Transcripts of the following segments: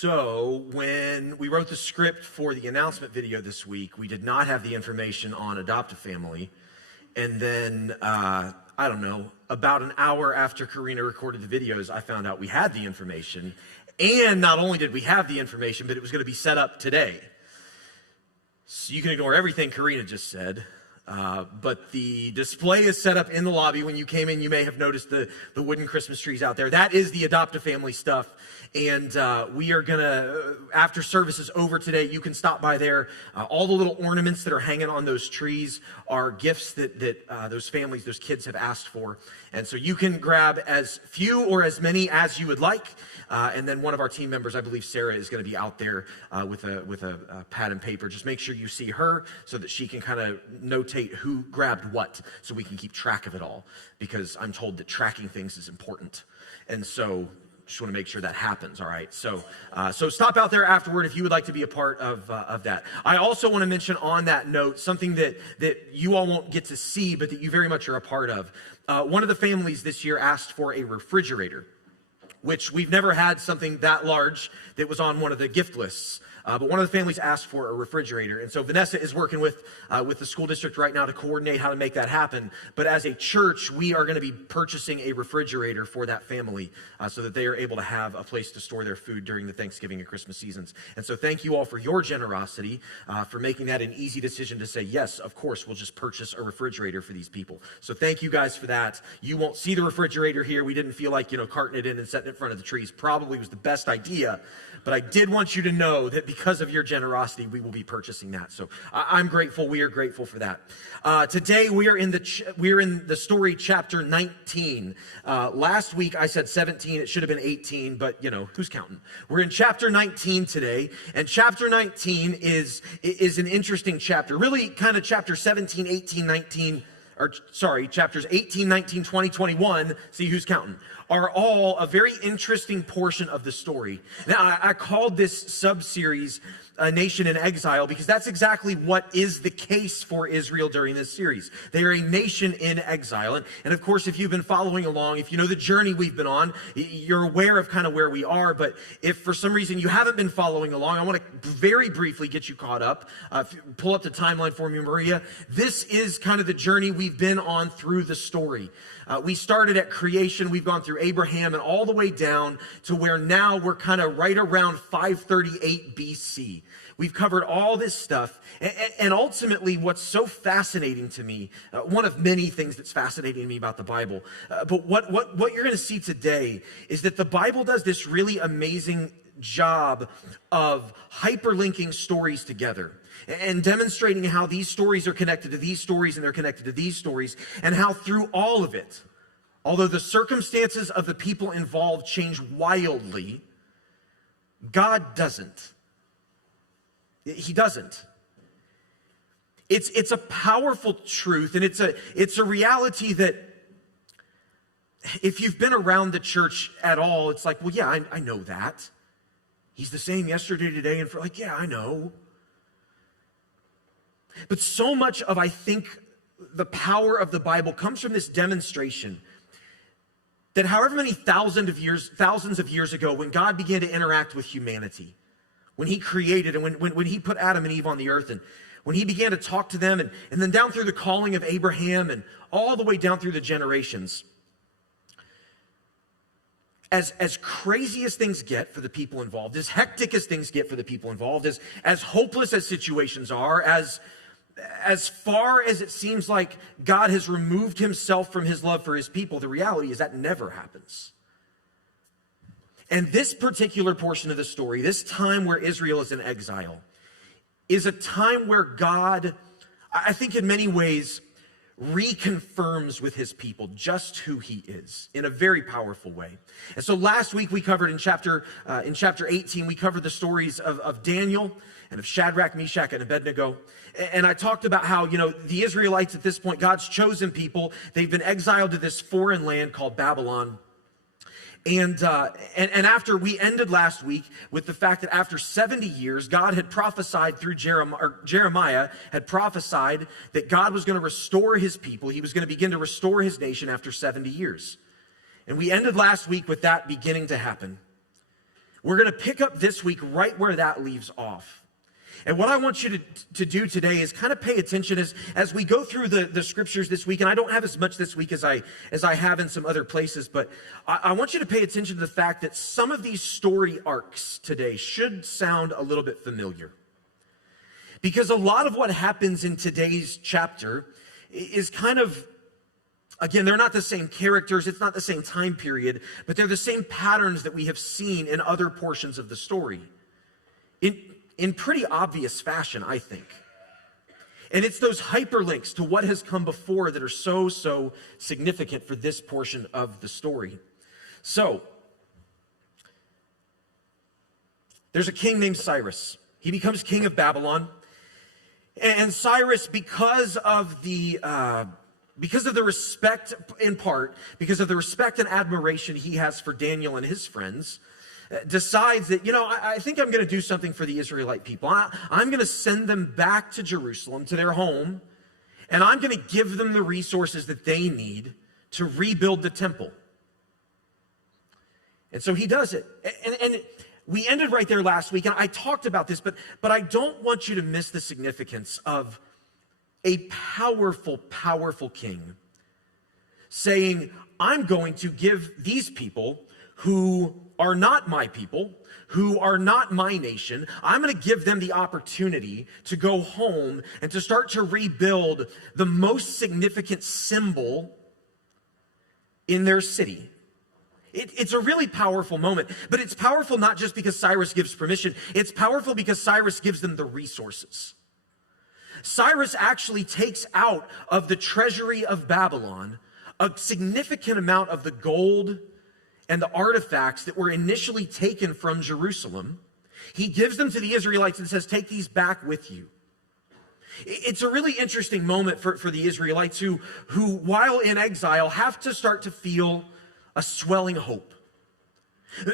So when we wrote the script for the announcement video this week, we did not have the information on Adopt a Family. And then, I don't know, about an hour after Karina recorded the videos, I found out we had the information. And not only did we have the information, but it was going to be set up today. So you can ignore everything Karina just said. But the display is set up in the lobby. When you came in, you may have noticed the wooden Christmas trees out there. That is the Adopt a Family stuff. And we are going to, after service is over today, you can stop by there. All the little ornaments that are hanging on those trees are gifts that those families, those kids have asked for. And so you can grab as few or as many as you would like. And then one of our team members, I believe Sarah, is going to be out there with a pad and paper. Just make sure you see her so that she can kind of notate who grabbed what so we can keep track of it all, because I'm told that tracking things is important. And so just want to make sure that happens, all right? So stop out there afterward if you would like to be a part of that. I also want to mention on that note something that you all won't get to see, but that you very much are a part of. One of the families this year asked for a refrigerator, which we've never had something that large that was on one of the gift lists. But one of the families asked for a refrigerator. And so Vanessa is working with the school district right now to coordinate how to make that happen. But as a church, we are going to be purchasing a refrigerator for that family so that they are able to have a place to store their food during the Thanksgiving and Christmas seasons. And so thank you all for your generosity, for making that an easy decision to say, yes, of course, we'll just purchase a refrigerator for these people. So thank you guys for that. You won't see the refrigerator here. We didn't feel like, carting it in and setting it in front of the trees probably was the best idea. But I did want you to know that because of your generosity, we will be purchasing that. So I'm grateful. We are grateful for that. Today we are in the story chapter 19. Last week I said 17. It should have been 18, but who's counting? We're in chapter 19 today, and chapter 19 is an interesting chapter. Really, kind of chapter 17, 18, 19. Chapters 18, 19, 20, 21, see who's counting, are all a very interesting portion of the story. Now, I called this sub-series A Nation in Exile because that's exactly what is the case for Israel during this series. They are a nation in exile. And of course, if you've been following along, if you know the journey we've been on, you're aware of kind of where we are. But if for some reason you haven't been following along, I want to very briefly get you caught up. Pull up the timeline for me, Maria. This is kind of the journey we've been on through the story. We started at creation, we've gone through Abraham and all the way down to where now we're kind of right around 538 BC. We've covered all this stuff, and ultimately what's so fascinating to me, one of many things that's fascinating to me about the Bible, but what you're going to see today is that the Bible does this really amazing job of hyperlinking stories together and demonstrating how these stories are connected to these stories and they're connected to these stories, and how through all of it, although the circumstances of the people involved change wildly, God doesn't. He doesn't. It's a powerful truth, and it's a reality that if you've been around the church at all, it's like, well, yeah, I know that. He's the same yesterday, today, and yeah, I know. But so much of, I think, the power of the Bible comes from this demonstration that however many thousands of years ago, when God began to interact with humanity, when he created and when he put Adam and Eve on the earth, and when he began to talk to them, and then down through the calling of Abraham and all the way down through the generations, as crazy as things get for the people involved, as hectic as things get for the people involved, as hopeless as situations are, as far as it seems like God has removed himself from his love for his people, the reality is that never happens. And this particular portion of the story, this time where Israel is in exile, is a time where God, I think in many ways, reconfirms with his people just who he is in a very powerful way. And so last week we covered in chapter 18, we covered the stories of Daniel and of Shadrach, Meshach, and Abednego. And I talked about how, the Israelites at this point, God's chosen people, they've been exiled to this foreign land called Babylon. And after we ended last week with the fact that after 70 years, God had prophesied through Jeremiah had prophesied that God was going to restore his people. He was going to begin to restore his nation after 70 years. And we ended last week with that beginning to happen. We're going to pick up this week right where that leaves off. And what I want you to do today is kind of pay attention as we go through the scriptures this week. And I don't have as much this week as I have in some other places, but I want you to pay attention to the fact that some of these story arcs today should sound a little bit familiar. Because a lot of what happens in today's chapter is kind of, again, they're not the same characters, it's not the same time period, but they're the same patterns that we have seen in other portions of the story. In pretty obvious fashion, I think. And it's those hyperlinks to what has come before that are so significant for this portion of the story. So, there's a king named Cyrus. He becomes king of Babylon. And Cyrus, because of the respect, in part, because of the respect and admiration he has for Daniel and his friends, decides that, I think I'm going to do something for the Israelite people. I'm going to send them back to Jerusalem, to their home, and I'm going to give them the resources that they need to rebuild the temple. And so he does it. And we ended right there last week, and I talked about this, but I don't want you to miss the significance of a powerful king saying, I'm going to give these people who are not my people, who are not my nation, I'm going to give them the opportunity to go home and to start to rebuild the most significant symbol in their city. It's a really powerful moment, but it's powerful not just because Cyrus gives permission, it's powerful because Cyrus gives them the resources. Cyrus actually takes out of the treasury of Babylon a significant amount of the gold and the artifacts that were initially taken from Jerusalem. He gives them to the Israelites and says, take these back with you. It's a really interesting moment for the Israelites who, while in exile, have to start to feel a swelling hope.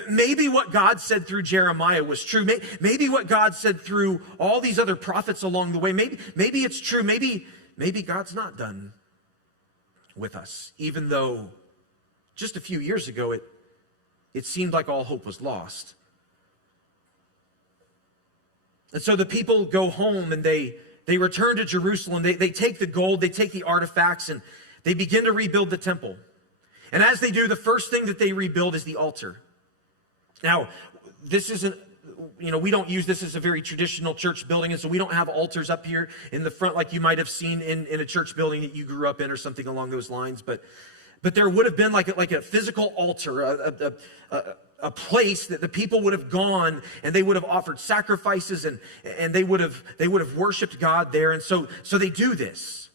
Maybe what God said through Jeremiah was true. Maybe what God said through all these other prophets along the way, maybe it's true. Maybe God's not done with us, even though just a few years ago it seemed like all hope was lost. And so the people go home and they return to Jerusalem. They take the gold, they take the artifacts, and they begin to rebuild the temple. And as they do, the first thing that they rebuild is the altar. Now, this isn't, we don't use this as a very traditional church building, and so we don't have altars up here in the front like you might have seen in a church building that you grew up in or something along those lines. But there would have been like a physical altar, a place that the people would have gone and they would have offered sacrifices and they would have worshiped God there. And so they do this.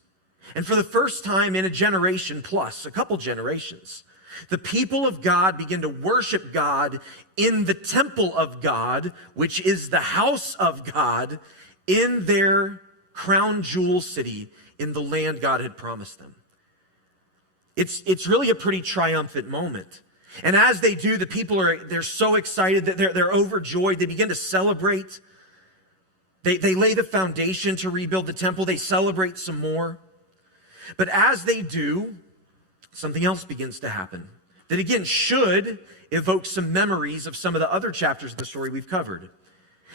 And for the first time in a generation plus, a couple generations, the people of God begin to worship God in the temple of God, which is the house of God, in their crown jewel city, in the land God had promised them. It's really a pretty triumphant moment. And as they do, the people they're so excited that they're overjoyed. They begin to celebrate. They lay the foundation to rebuild the temple. They celebrate some more. But as they do, something else begins to happen that again should evoke some memories of some of the other chapters of the story we've covered.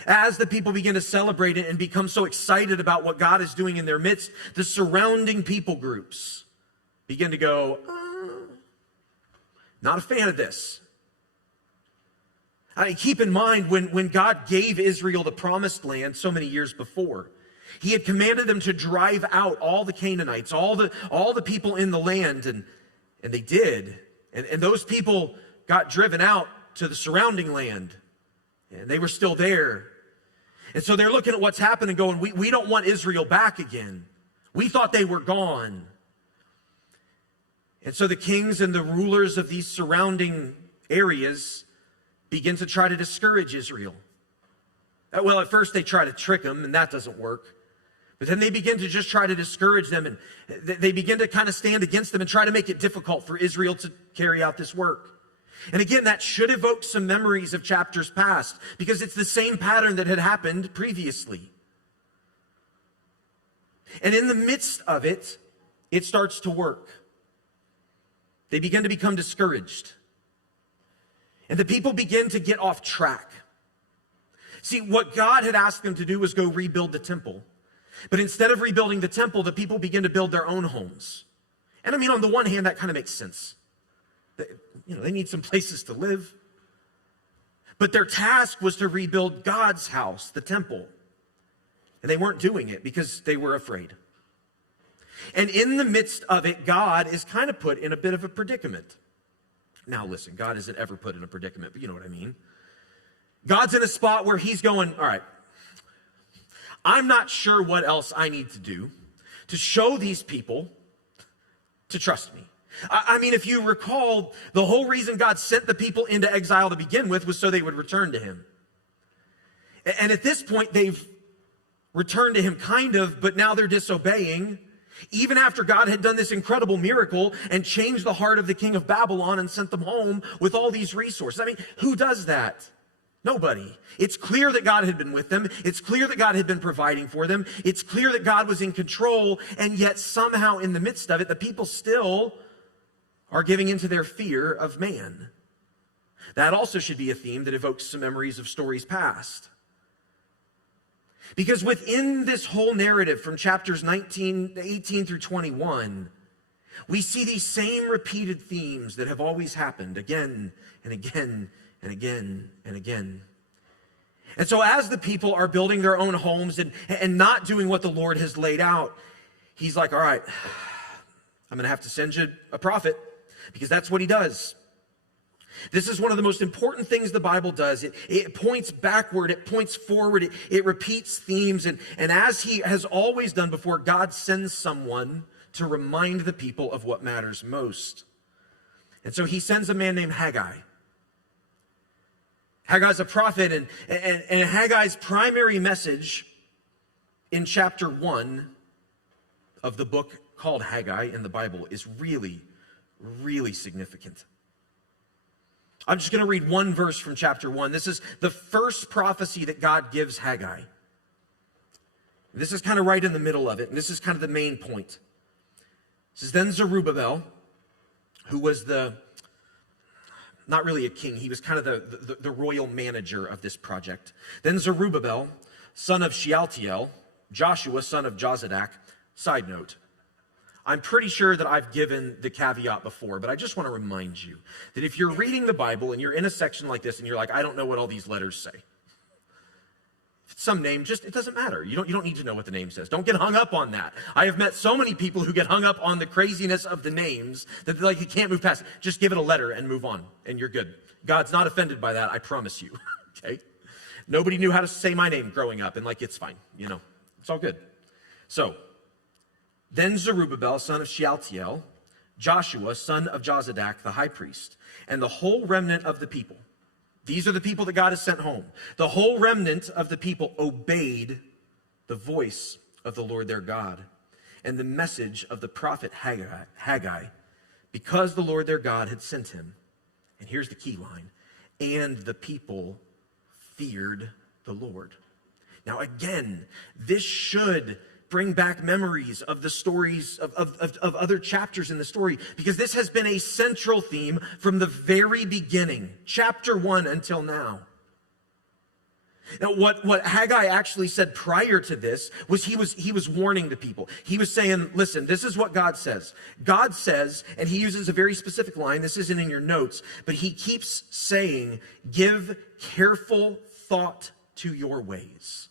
As the people begin to celebrate it and become so excited about what God is doing in their midst, the surrounding people groups begin to go, not a fan of this. I mean, keep in mind when God gave Israel the promised land so many years before, he had commanded them to drive out all the Canaanites, all the people in the land, and they did. And those people got driven out to the surrounding land, and they were still there. And so they're looking at what's happened and going, we don't want Israel back again. We thought they were gone. And so the kings and the rulers of these surrounding areas begin to try to discourage Israel. Well, at first they try to trick them, and that doesn't work. But then they begin to just try to discourage them, and they begin to kind of stand against them and try to make it difficult for Israel to carry out this work. And again, that should evoke some memories of chapters past, because it's the same pattern that had happened previously. And in the midst of it, it starts to work. They begin to become discouraged. And the people begin to get off track. See, what God had asked them to do was go rebuild the temple. But instead of rebuilding the temple, the people begin to build their own homes. And I mean, on the one hand, that kind of makes sense. They need some places to live. But their task was to rebuild God's house, the temple. And they weren't doing it because they were afraid. And in the midst of it, God is kind of put in a bit of a predicament. Now listen, God isn't ever put in a predicament, but you know what I mean. God's in a spot where he's going, all right, I'm not sure what else I need to do to show these people to trust me. I mean, if you recall, the whole reason God sent the people into exile to begin with was so they would return to him. And at this point, they've returned to him kind of, but now they're disobeying. Even after God had done this incredible miracle and changed the heart of the king of Babylon and sent them home with all these resources. I mean, who does that? Nobody. It's clear that God had been with them. It's clear that God had been providing for them. It's clear that God was in control. And yet somehow in the midst of it, the people still are giving into their fear of man. That also should be a theme that evokes some memories of stories past. Because within this whole narrative from chapters 18 through 21, we see these same repeated themes that have always happened again and again and again and again. And so as the people are building their own homes and not doing what the Lord has laid out, he's like, all right, I'm going to have to send you a prophet, because that's what he does. This is one of the most important things the Bible does. It points backward, it points forward, it repeats themes. And as he has always done before, God sends someone to remind the people of what matters most. And so he sends a man named Haggai. Haggai's a prophet, and Haggai's primary message in chapter 1 of the book called Haggai in the Bible is really, really significant. I'm just going to read one verse from chapter 1. This is the first prophecy that God gives Haggai. This is kind of right in the middle of it, and this is kind of the main point. It says, then Zerubbabel, who was not really a king, he was kind of the royal manager of this project. Then Zerubbabel, son of Shealtiel, Joshua, son of Jozadak. Side note, I'm pretty sure that I've given the caveat before, but I just want to remind you that if you're reading the Bible and you're in a section like this and you're like, I don't know what all these letters say. If it's some name, it doesn't matter. You don't need to know what the name says. Don't get hung up on that. I have met so many people who get hung up on the craziness of the names that you can't move past it. Just give it a letter and move on, and you're good. God's not offended by that, I promise you. Okay? Nobody knew how to say my name growing up, and it's fine. It's all good. So, then Zerubbabel, son of Shealtiel, Joshua, son of Jozadak, the high priest, and the whole remnant of the people. These are the people that God has sent home. The whole remnant of the people obeyed the voice of the Lord their God and the message of the prophet Haggai, because the Lord their God had sent him. And here's the key line. And the people feared the Lord. Now again, this should bring back memories of the stories of other chapters in the story, because this has been a central theme from the very beginning, chapter 1 until now. Now, what Haggai actually said prior to this was he was warning the people. He was saying, listen, this is what God says. God says, and he uses a very specific line, this isn't in your notes, but he keeps saying, give careful thought to your ways.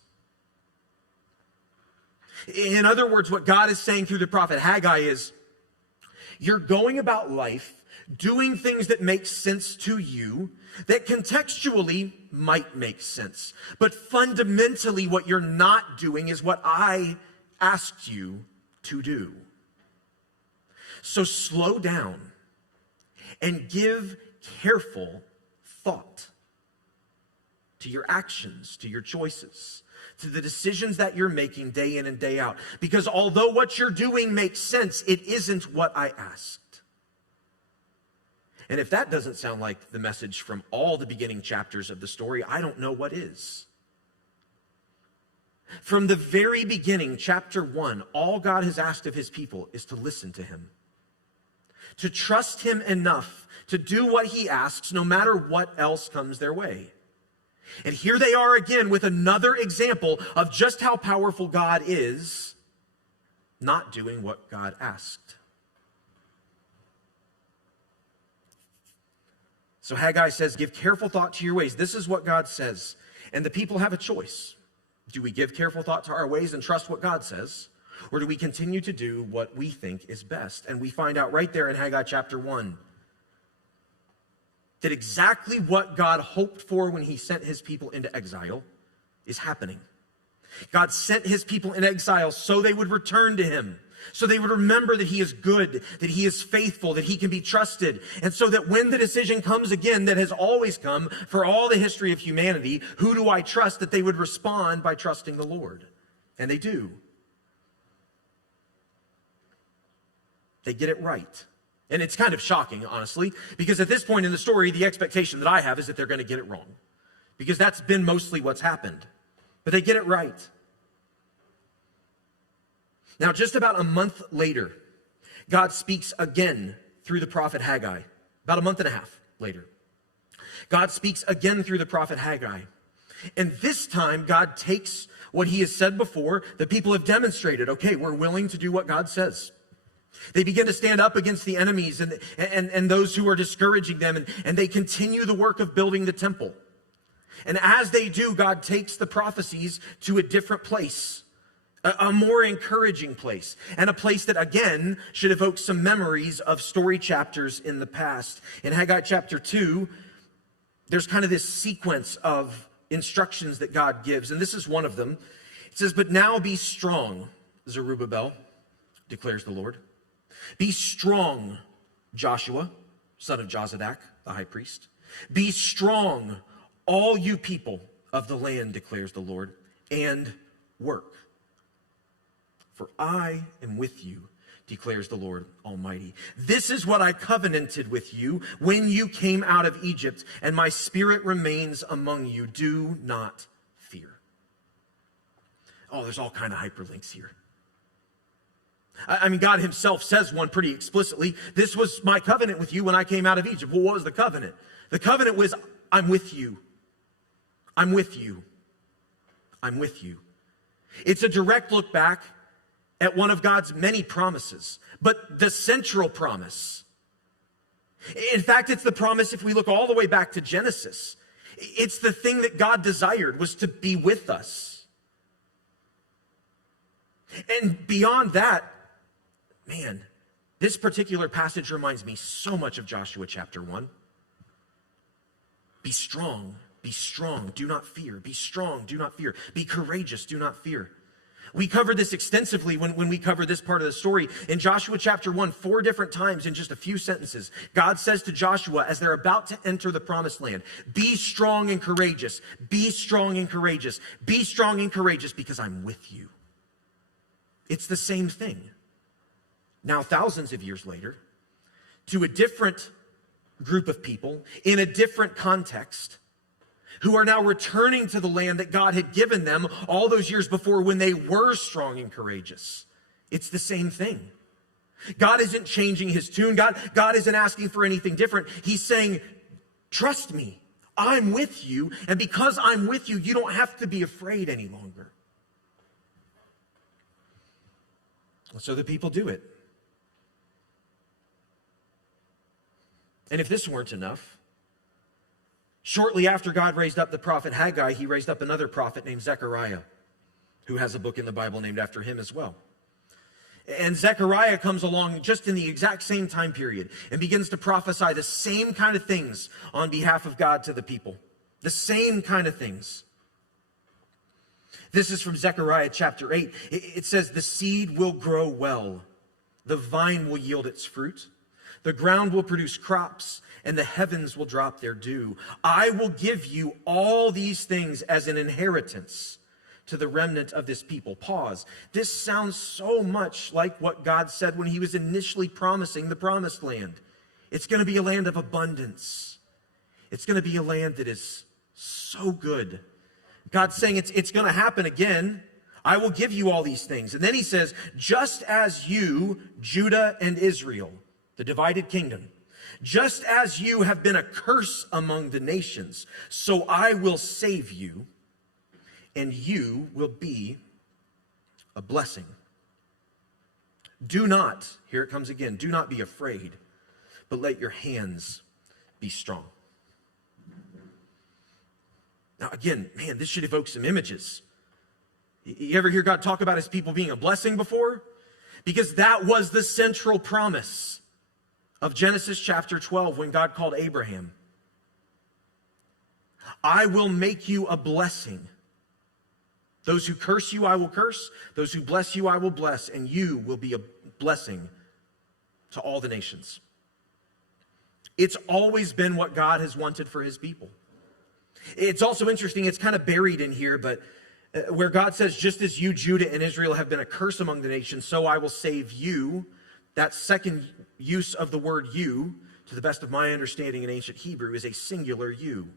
In other words, what God is saying through the prophet Haggai is, you're going about life doing things that make sense to you, that contextually might make sense. But fundamentally, what you're not doing is what I asked you to do. So slow down and give careful thought to your actions, to your choices, to the decisions that you're making day in and day out. Because although what you're doing makes sense, it isn't what I asked. And if that doesn't sound like the message from all the beginning chapters of the story, I don't know what is. From the very beginning, chapter 1, all God has asked of his people is to listen to him. to trust him enough to do what he asks, no matter what else comes their way. And here they are again with another example of just how powerful God is, not doing what God asked. So Haggai says, give careful thought to your ways. This is what God says. And the people have a choice. Do we give careful thought to our ways and trust what God says? Or do we continue to do what we think is best? And we find out right there in Haggai chapter 1 that exactly what God hoped for when he sent his people into exile is happening. God sent his people in exile so they would return to him, so they would remember that he is good, that he is faithful, that he can be trusted, and so that when the decision comes again that has always come for all the history of humanity, who do I trust, that they would respond by trusting the Lord. And they do. They get it right. And it's kind of shocking, honestly, because at this point in the story, the expectation that I have is that they're going to get it wrong, because that's been mostly what's happened. But they get it right. Now, just about a month later, God speaks again through the prophet Haggai. About a month and a half later, God speaks again through the prophet Haggai. And this time, God takes what he has said before. The people have demonstrated, okay, we're willing to do what God says. They begin to stand up against the enemies and those who are discouraging them, and they continue the work of building the temple. And as they do, God takes the prophecies to a different place, a more encouraging place, and a place that, again, should evoke some memories of story chapters in the past. In Haggai chapter 2, there's kind of this sequence of instructions that God gives, and this is one of them. It says, "But now be strong, Zerubbabel, declares the Lord. Be strong, Joshua, son of Jozadak, the high priest. Be strong, all you people of the land, declares the Lord, and work. For I am with you, declares the Lord Almighty. This is what I covenanted with you when you came out of Egypt, and my spirit remains among you. Do not fear." Oh, there's all kind of hyperlinks here. I mean, God himself says one pretty explicitly. This was my covenant with you when I came out of Egypt. Well, what was the covenant? The covenant was, I'm with you. I'm with you. I'm with you. It's a direct look back at one of God's many promises, but the central promise. In fact, it's the promise, if we look all the way back to Genesis, it's the thing that God desired, was to be with us. And beyond that, man, this particular passage reminds me so much of Joshua chapter 1. Be strong, do not fear. Be strong, do not fear. Be courageous, do not fear. We covered this extensively when we covered this part of the story. In Joshua chapter 1, 4 different times in just a few sentences, God says to Joshua as they're about to enter the promised land, be strong and courageous. Be strong and courageous. Be strong and courageous because I'm with you. It's the same thing. Now, thousands of years later, to a different group of people in a different context, who are now returning to the land that God had given them all those years before when they were strong and courageous. It's the same thing. God isn't changing his tune. God isn't asking for anything different. He's saying, trust me, I'm with you, and because I'm with you, you don't have to be afraid any longer. So the people do it. And if this weren't enough, shortly after God raised up the prophet Haggai, he raised up another prophet named Zechariah, who has a book in the Bible named after him as well. And Zechariah comes along just in the exact same time period and begins to prophesy the same kind of things on behalf of God to the people. The same kind of things. This is from Zechariah chapter 8. It says, the seed will grow well. The vine will yield its fruit. The ground will produce crops, and the heavens will drop their dew. I will give you all these things as an inheritance to the remnant of this people. Pause. This sounds so much like what God said when he was initially promising the promised land. It's going to be a land of abundance. It's going to be a land that is so good. God's saying it's going to happen again. I will give you all these things. And then he says, just as you, Judah and Israel, the divided kingdom. Just as you have been a curse among the nations, so I will save you, and you will be a blessing. Do not, here it comes again, do not be afraid, but let your hands be strong. Now again, man, this should evoke some images. You ever hear God talk about his people being a blessing before? Because that was the central promise of Genesis chapter 12 when God called Abraham. I will make you a blessing. Those who curse you, I will curse. Those who bless you, I will bless. And you will be a blessing to all the nations. It's always been what God has wanted for his people. It's also interesting, it's kind of buried in here, but where God says, just as you, Judah and Israel, have been a curse among the nations, so I will save you. That second use of the word you, to the best of my understanding in ancient Hebrew, is a singular you.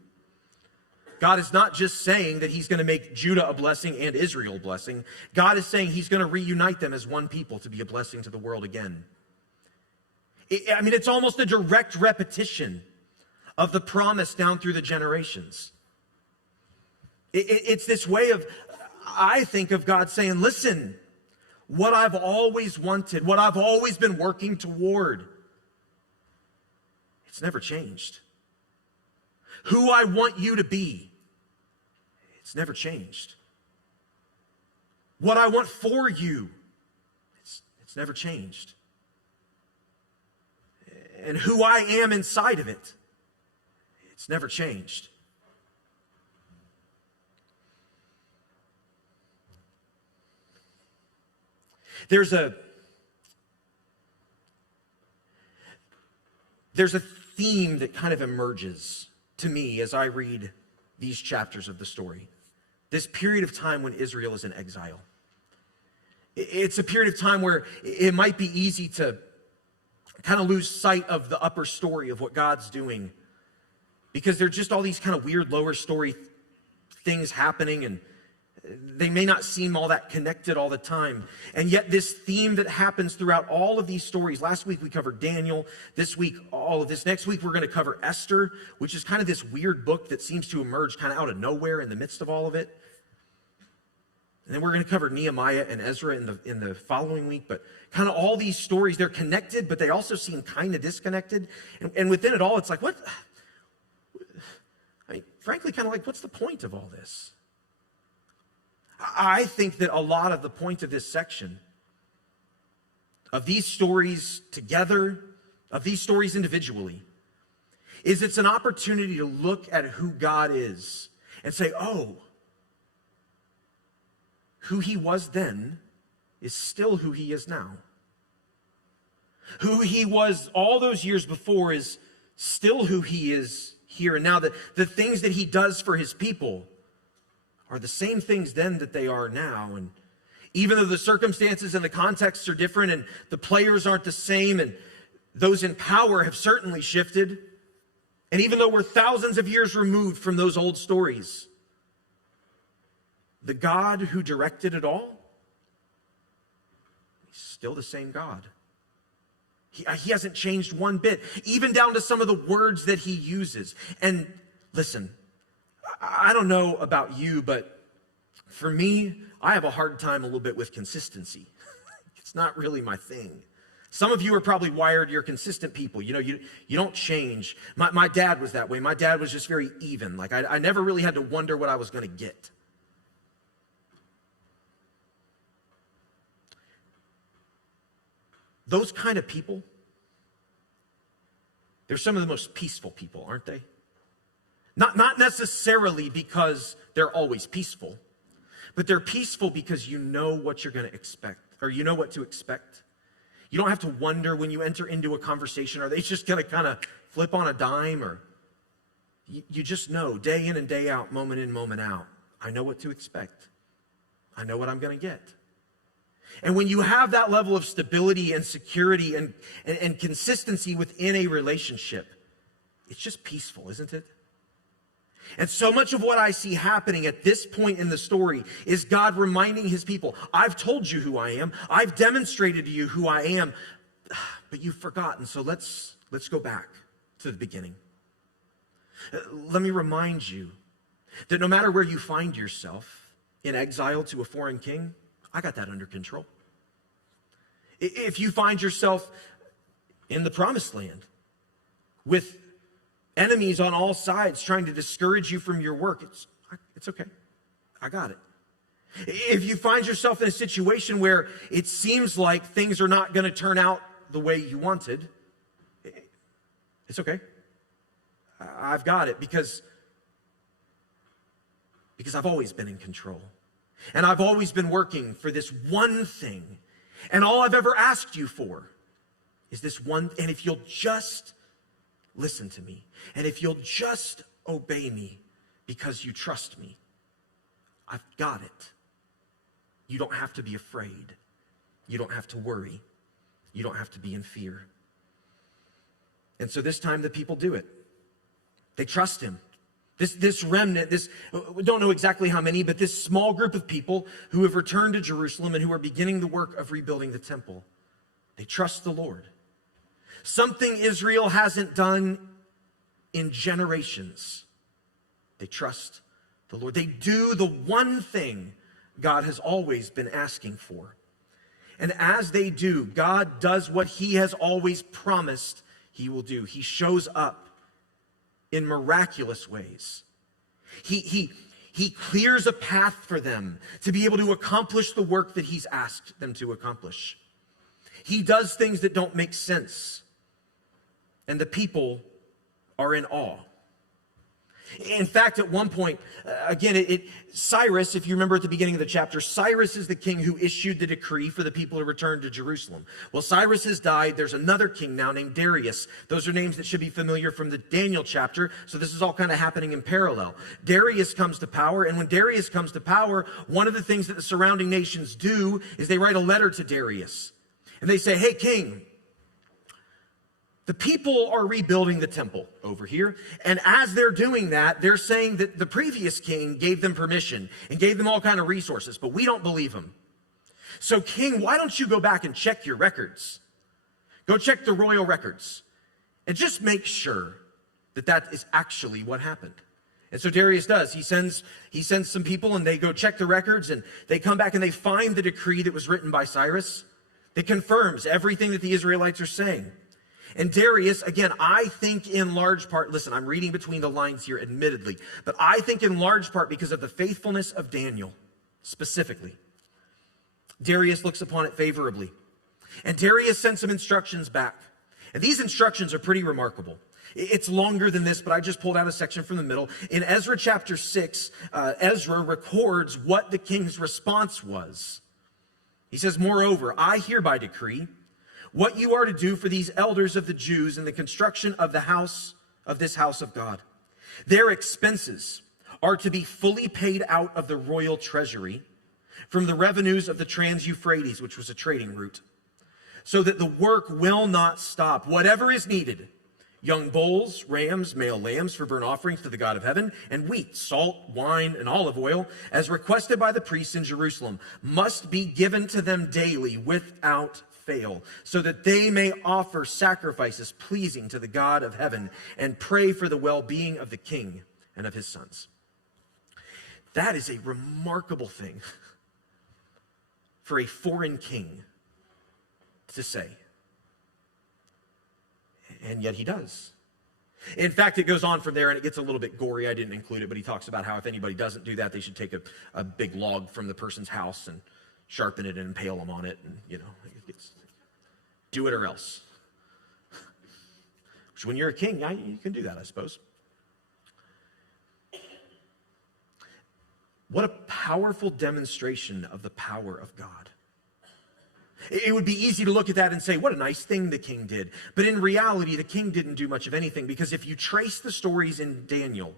God is not just saying that he's going to make Judah a blessing and Israel a blessing. God is saying he's going to reunite them as one people to be a blessing to the world again. It's almost a direct repetition of the promise down through the generations. It's this way of, I think, of God saying, listen, what I've always wanted, what I've always been working toward, it's never changed. Who I want you to be, it's never changed. What I want for you, it's never changed. And who I am inside of it, it's never changed. There's a theme that kind of emerges to me as I read these chapters of the story. This period of time when Israel is in exile. It's a period of time where it might be easy to kind of lose sight of the upper story of what God's doing, because there's just all these kind of weird lower story things happening, and they may not seem all that connected all the time. And yet this theme that happens throughout all of these stories, last week we covered Daniel, this week all of this, next week we're going to cover Esther, which is kind of this weird book that seems to emerge kind of out of nowhere in the midst of all of it. And then we're going to cover Nehemiah and Ezra in the following week. But kind of all these stories, they're connected, but they also seem kind of disconnected. And within it all, it's like, what? Frankly, kind of like, what's the point of all this? I think that a lot of the point of this section, of these stories together, of these stories individually, is it's an opportunity to look at who God is and say, oh, who he was then is still who he is now. Who he was all those years before is still who he is here and now. The things that he does for his people are the same things then that they are now. And even though the circumstances and the contexts are different and the players aren't the same and those in power have certainly shifted, and even though we're thousands of years removed from those old stories, the God who directed it all, he's still the same God. He hasn't changed one bit, even down to some of the words that he uses. And listen, I don't know about you, but for me, I have a hard time a little bit with consistency. It's not really my thing. Some of you are probably wired, you're consistent people. You don't change. My dad was that way. My dad was just very even. Like I never really had to wonder what I was going to get. Those kind of people, they're some of the most peaceful people, aren't they? Not necessarily because they're always peaceful, but they're peaceful because you know what you're going to expect, or you know what to expect. You don't have to wonder when you enter into a conversation, are they just going to kind of flip on a dime? Or you just know day in and day out, moment in, moment out, I know what to expect. I know what I'm going to get. And when you have that level of stability and security and consistency within a relationship, it's just peaceful, isn't it? And so much of what I see happening at this point in the story is God reminding his people, I've told you who I am. I've demonstrated to you who I am, but but you've forgotten. So let's go back to the beginning. Let me remind you that no matter where you find yourself, in exile to a foreign king, I got that under control. If you find yourself in the promised land with enemies on all sides trying to discourage you from your work, it's okay. I got it. If you find yourself in a situation where it seems like things are not going to turn out the way you wanted, it's okay. I've got it because I've always been in control. And I've always been working for this one thing. And all I've ever asked you for is this one. And if you'll just listen to me, and if you'll just obey me because you trust me, I've got it. You don't have to be afraid. You don't have to worry. You don't have to be in fear. And so this time the people do it. They trust him. This remnant, we don't know exactly how many, but this small group of people who have returned to Jerusalem and who are beginning the work of rebuilding the temple, they trust the Lord. Something Israel hasn't done in generations. They trust the Lord. They do the one thing God has always been asking for. And as they do, God does what he has always promised he will do. He shows up in miraculous ways. He clears a path for them to be able to accomplish the work that he's asked them to accomplish. He does things that don't make sense. And the people are in awe. In fact, at one point, again, Cyrus, if you remember at the beginning of the chapter, Cyrus is the king who issued the decree for the people to return to Jerusalem. Well, Cyrus has died. There's another king now named Darius. Those are names that should be familiar from the Daniel chapter. So this is all kind of happening in parallel. Darius comes to power. And when Darius comes to power, one of the things that the surrounding nations do is they write a letter to Darius. And they say, hey, king, the people are rebuilding the temple over here. And as they're doing that, they're saying that the previous king gave them permission and gave them all kind of resources, but we don't believe him. So king, why don't you go back and check your records? Go check the royal records and just make sure that that is actually what happened. And so Darius does. He sends some people and they go check the records and they come back and they find the decree that was written by Cyrus that confirms everything that the Israelites are saying. And Darius, again, I think in large part, listen, I'm reading between the lines here, admittedly, but I think in large part because of the faithfulness of Daniel, specifically. Darius looks upon it favorably. And Darius sends some instructions back. And these instructions are pretty remarkable. It's longer than this, but I just pulled out a section from the middle. In Ezra chapter 6, Ezra records what the king's response was. He says, moreover, I hereby decree what you are to do for these elders of the Jews in the construction of this house of God. Their expenses are to be fully paid out of the royal treasury from the revenues of the Trans-Euphrates, which was a trading route, so that the work will not stop. Whatever is needed, young bulls, rams, male lambs for burnt offerings to the God of heaven, and wheat, salt, wine, and olive oil, as requested by the priests in Jerusalem, must be given to them daily without fail, so that they may offer sacrifices pleasing to the God of heaven and pray for the well-being of the king and of his sons. That is a remarkable thing for a foreign king to say. And yet he does. In fact, it goes on from there and it gets a little bit gory. I didn't include it, but he talks about how if anybody doesn't do that, they should take a big log from the person's house and sharpen it and impale them on it. And, do it or else. Which when you're a king, you can do that, I suppose. What a powerful demonstration of the power of God. It would be easy to look at that and say, what a nice thing the king did. But in reality, the king didn't do much of anything, because if you trace the stories in Daniel,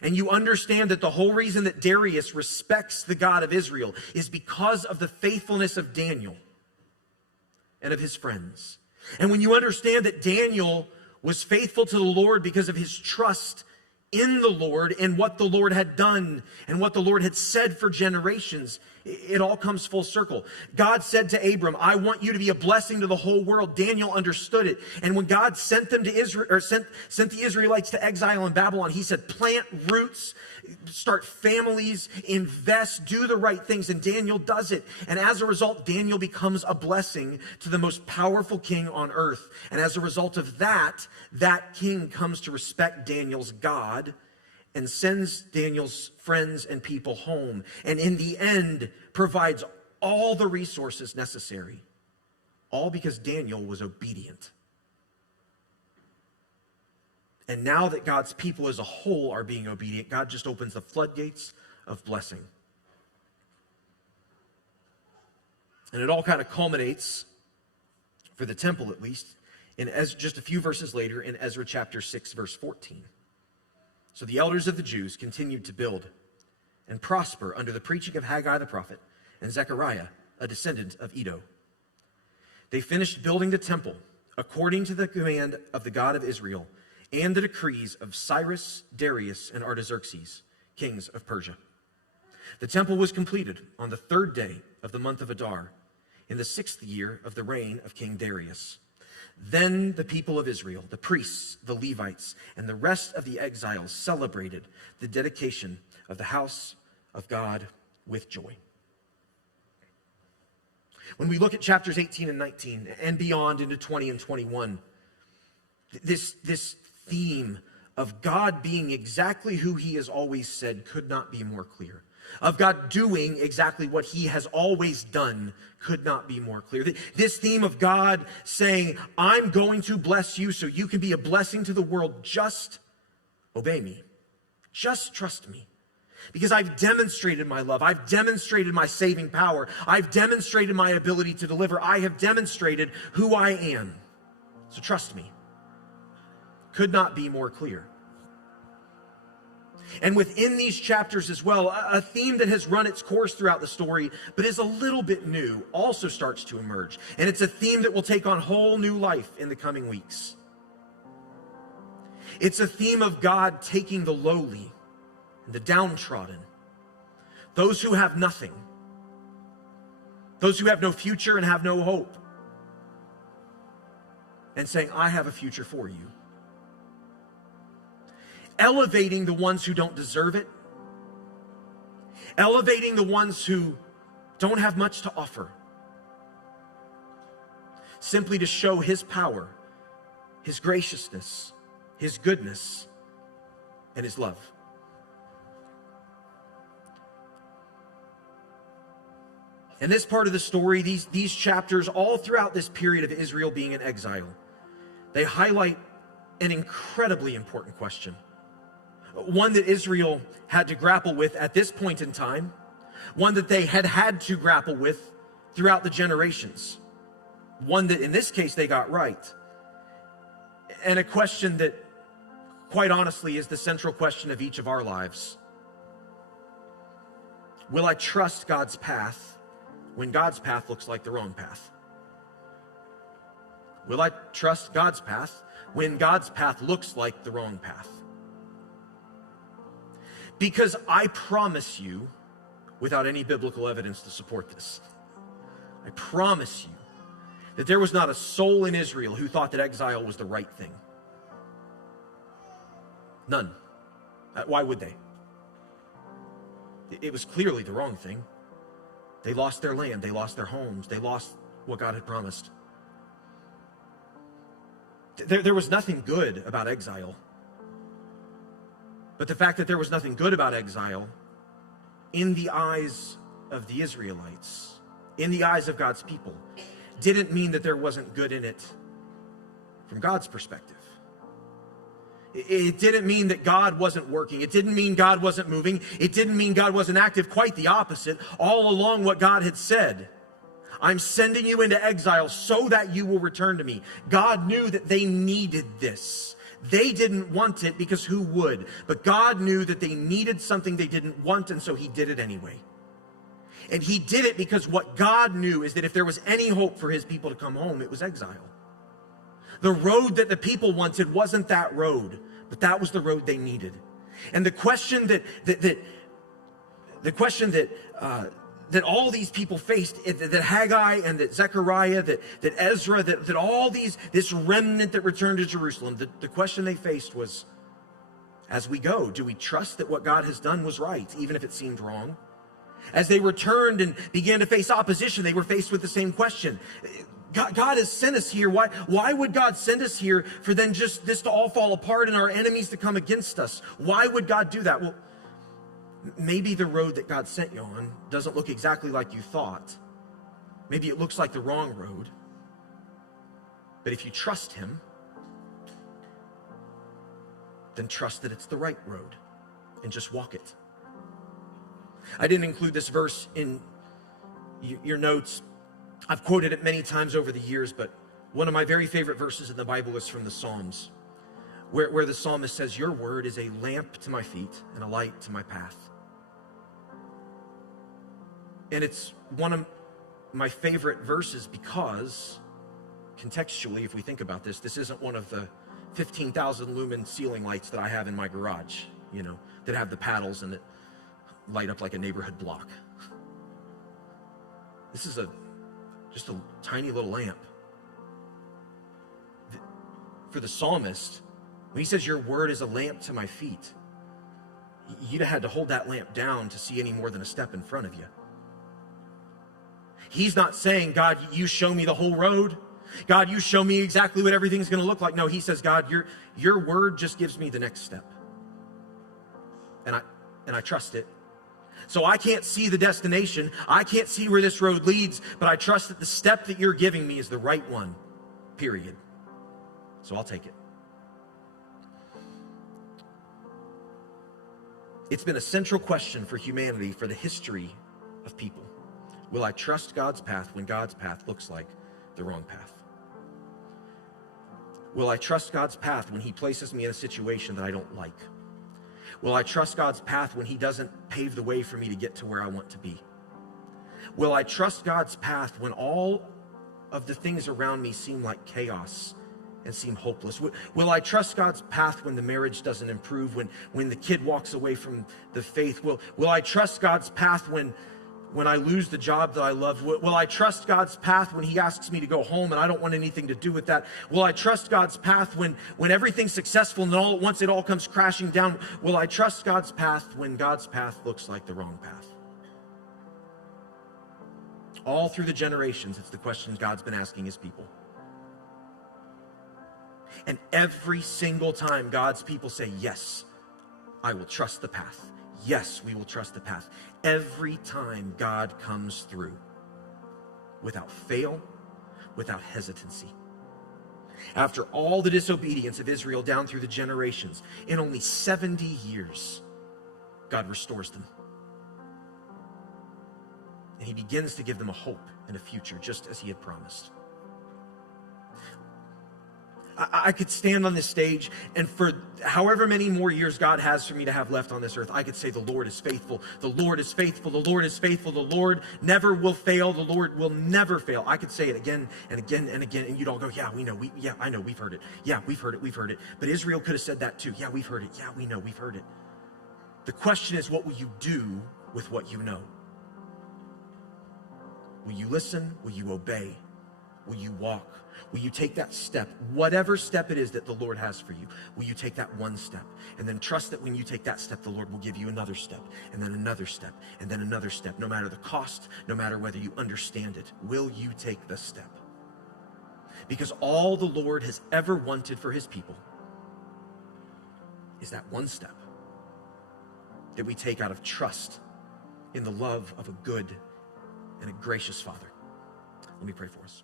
and you understand that the whole reason that Darius respects the God of Israel is because of the faithfulness of Daniel and of his friends. And when you understand that Daniel was faithful to the Lord because of his trust in the Lord and what the Lord had done and what the Lord had said for generations, It all comes full circle. God said to Abram, I want you to be a blessing to the whole world. Daniel understood it. And when God sent them to Israel, or sent the Israelites to exile in Babylon, he said, plant roots, start families, invest, do the right things. And Daniel does it. And as a result, Daniel becomes a blessing to the most powerful king on earth. And as a result of that, that king comes to respect Daniel's God and sends Daniel's friends and people home, and in the end provides all the resources necessary, all because Daniel was obedient. And now that God's people as a whole are being obedient, God just opens the floodgates of blessing. And it all kind of culminates, for the temple at least, in just a few verses later in Ezra chapter 6, verse 14. So the elders of the Jews continued to build and prosper under the preaching of Haggai the prophet and Zechariah, a descendant of Iddo. They finished building the temple according to the command of the God of Israel and the decrees of Cyrus, Darius, and Artaxerxes, kings of Persia. The temple was completed on the 3rd day of the month of Adar, in the 6th year of the reign of King Darius. Then the people of Israel, the priests, the Levites, and the rest of the exiles celebrated the dedication of the house of God with joy. When we look at chapters 18 and 19 and beyond into 20 and 21, this theme of God being exactly who he has always said could not be more clear. Of God doing exactly what he has always done could not be more clear. This theme of God saying, I'm going to bless you so you can be a blessing to the world. Just obey me. Just trust me. Because I've demonstrated my love. I've demonstrated my saving power. I've demonstrated my ability to deliver. I have demonstrated who I am. So trust me. Could not be more clear. And within these chapters as well, a theme that has run its course throughout the story, but is a little bit new, also starts to emerge. And it's a theme that will take on whole new life in the coming weeks. It's a theme of God taking the lowly and the downtrodden, those who have nothing, those who have no future and have no hope, and saying, I have a future for you. Elevating the ones who don't deserve it. Elevating the ones who don't have much to offer. Simply to show his power, his graciousness, his goodness, and his love. And this part of the story, these chapters, all throughout this period of Israel being in exile, they highlight an incredibly important question. One that Israel had to grapple with at this point in time. One that they had to grapple with throughout the generations. One that in this case they got right. And a question that, quite honestly, is the central question of each of our lives. Will I trust God's path when God's path looks like the wrong path? Will I trust God's path when God's path looks like the wrong path? Because I promise you, without any biblical evidence to support this, I promise you that there was not a soul in Israel who thought that exile was the right thing. None. Why would they? It was clearly the wrong thing. They lost their land, they lost their homes, they lost what God had promised. There was nothing good about exile. But the fact that there was nothing good about exile, in the eyes of the Israelites, in the eyes of God's people, didn't mean that there wasn't good in it from God's perspective. It didn't mean that God wasn't working. It didn't mean God wasn't moving. It didn't mean God wasn't active. Quite the opposite. All along what God had said, I'm sending you into exile so that you will return to me. God knew that they needed this. They didn't want it because who would? But God knew that they needed something they didn't want, and so he did it anyway. And he did it because what God knew is that if there was any hope for his people to come home, it was exile. The road that the people wanted wasn't that road, but that was the road they needed. And the question that that all these people faced, that Haggai and that Zechariah, that Ezra, that all this remnant that returned to Jerusalem, the question they faced was, as we go, do we trust that what God has done was right, even if it seemed wrong? As they returned and began to face opposition, they were faced with the same question. God has sent us here. Why would God send us here for then just this to all fall apart and our enemies to come against us? Why would God do that? Well, maybe the road that God sent you on doesn't look exactly like you thought. Maybe it looks like the wrong road. But if you trust him, then trust that it's the right road and just walk it. I didn't include this verse in your notes. I've quoted it many times over the years, but one of my very favorite verses in the Bible is from the Psalms, where the psalmist says, "Your word is a lamp to my feet and a light to my path." And it's one of my favorite verses because, contextually, if we think about this, this isn't one of the 15,000 lumen ceiling lights that I have in my garage, that have the paddles and that light up like a neighborhood block. This is just a tiny little lamp. For the psalmist, when he says, "Your word is a lamp to my feet," you'd have had to hold that lamp down to see any more than a step in front of you. He's not saying, "God, you show me the whole road. God, you show me exactly what everything's going to look like." No, he says, "God, your word just gives me the next step. And I trust it. So I can't see the destination. I can't see where this road leads, but I trust that the step that you're giving me is the right one, period. So I'll take it." It's been a central question for humanity for the history of people. Will I trust God's path when God's path looks like the wrong path? Will I trust God's path when he places me in a situation that I don't like? Will I trust God's path when he doesn't pave the way for me to get to where I want to be? Will I trust God's path when all of the things around me seem like chaos and seem hopeless? Will I trust God's path when the marriage doesn't improve, when the kid walks away from the faith? Will I trust God's path when I lose the job that I love? Will I trust God's path when he asks me to go home and I don't want anything to do with that? Will I trust God's path when everything's successful and all at once it all comes crashing down? Will I trust God's path when God's path looks like the wrong path? All through the generations, it's the question God's been asking his people. And every single time God's people say, "Yes, I will trust the path. Yes, we will trust the path." Every time God comes through without fail, without hesitancy. After all the disobedience of Israel down through the generations, in only 70 years, God restores them. And he begins to give them a hope and a future, just as he had promised. I could stand on this stage, and for however many more years God has for me to have left on this earth, I could say, "The Lord is faithful. The Lord is faithful. The Lord is faithful. The Lord never will fail. The Lord will never fail." I could say it again and again and again, and you'd all go, "Yeah, we know. Yeah, I know. We've heard it. Yeah, we've heard it. We've heard it." But Israel could have said that too. "Yeah, we've heard it. Yeah, we know. We've heard it." The question is, what will you do with what you know? Will you listen? Will you obey? Will you walk? Will you take that step, whatever step it is that the Lord has for you? Will you take that one step and then trust that when you take that step, the Lord will give you another step and then another step and then another step, no matter the cost, no matter whether you understand it? Will you take the step? Because all the Lord has ever wanted for his people is that one step that we take out of trust in the love of a good and a gracious Father. Let me pray for us.